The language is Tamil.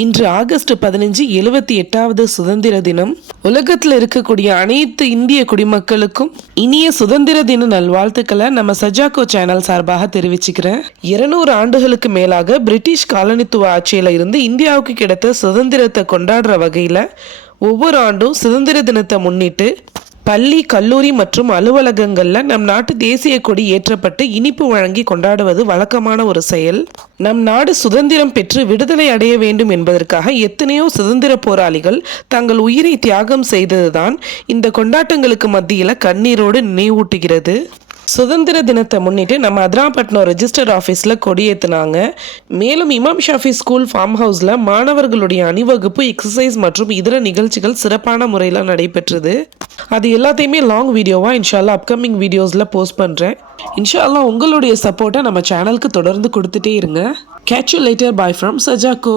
இன்று ஆகஸ்ட் 15 78வது சுதந்திர தினம். உலகத்தில் இருக்கக்கூடிய அனைத்து இந்திய குடிமக்களுக்கும் இனிய சுதந்திர தின நல்வாழ்த்துக்களை நம்ம சஜாக்கோ சேனல் சார்பாக தெரிவிச்சுக்கிறேன். 200 ஆண்டுகளுக்கு மேலாக பிரிட்டிஷ் காலனித்துவ ஆட்சியில இருந்து இந்தியாவுக்கு கிடைத்த சுதந்திரத்தை கொண்டாடுற வகையில ஒவ்வொரு ஆண்டும் சுதந்திர தினத்தை முன்னிட்டு பள்ளி, கல்லூரி மற்றும் அலுவலகங்களில் நம் நாட்டு தேசிய கொடி ஏற்றப்பட்டு இனிப்பு வழங்கி கொண்டாடுவது வழக்கமான ஒரு செயல். நம் நாடு சுதந்திரம் பெற்று விடுதலை அடைய வேண்டும் என்பதற்காக எத்தனையோ சுதந்திர போராளிகள் தங்கள் உயிரை தியாகம் செய்ததுதான் இந்த கொண்டாட்டங்களுக்கு மத்தியில் கண்ணீரோடு நினைவூட்டுகிறது. சுதந்திர தினத்தை முன்னிட்டு நம்ம அதிராம்பட்டினம் ரெஜிஸ்டர் ஆஃபீஸில் கொடியேற்றினாங்க. மேலும் இமாம் ஷாஃபி ஸ்கூல் ஃபார்ம் ஹவுஸில் மாணவர்களுடைய அணிவகுப்பு, எக்ஸசைஸ் மற்றும் இதர நிகழ்ச்சிகள் சிறப்பான முறையில் நடைபெற்றது. அது எல்லாத்தையுமே லாங் வீடியோவாக இன்ஷால்லா அப்கமிங் வீடியோஸில் போஸ்ட் பண்ணுறேன். இன்ஷால்லா உங்களுடைய சப்போர்ட்டை நம்ம சேனலுக்கு தொடர்ந்து கொடுத்துட்டே இருங்க. Catch you later. Bye from சஜாக்கோ.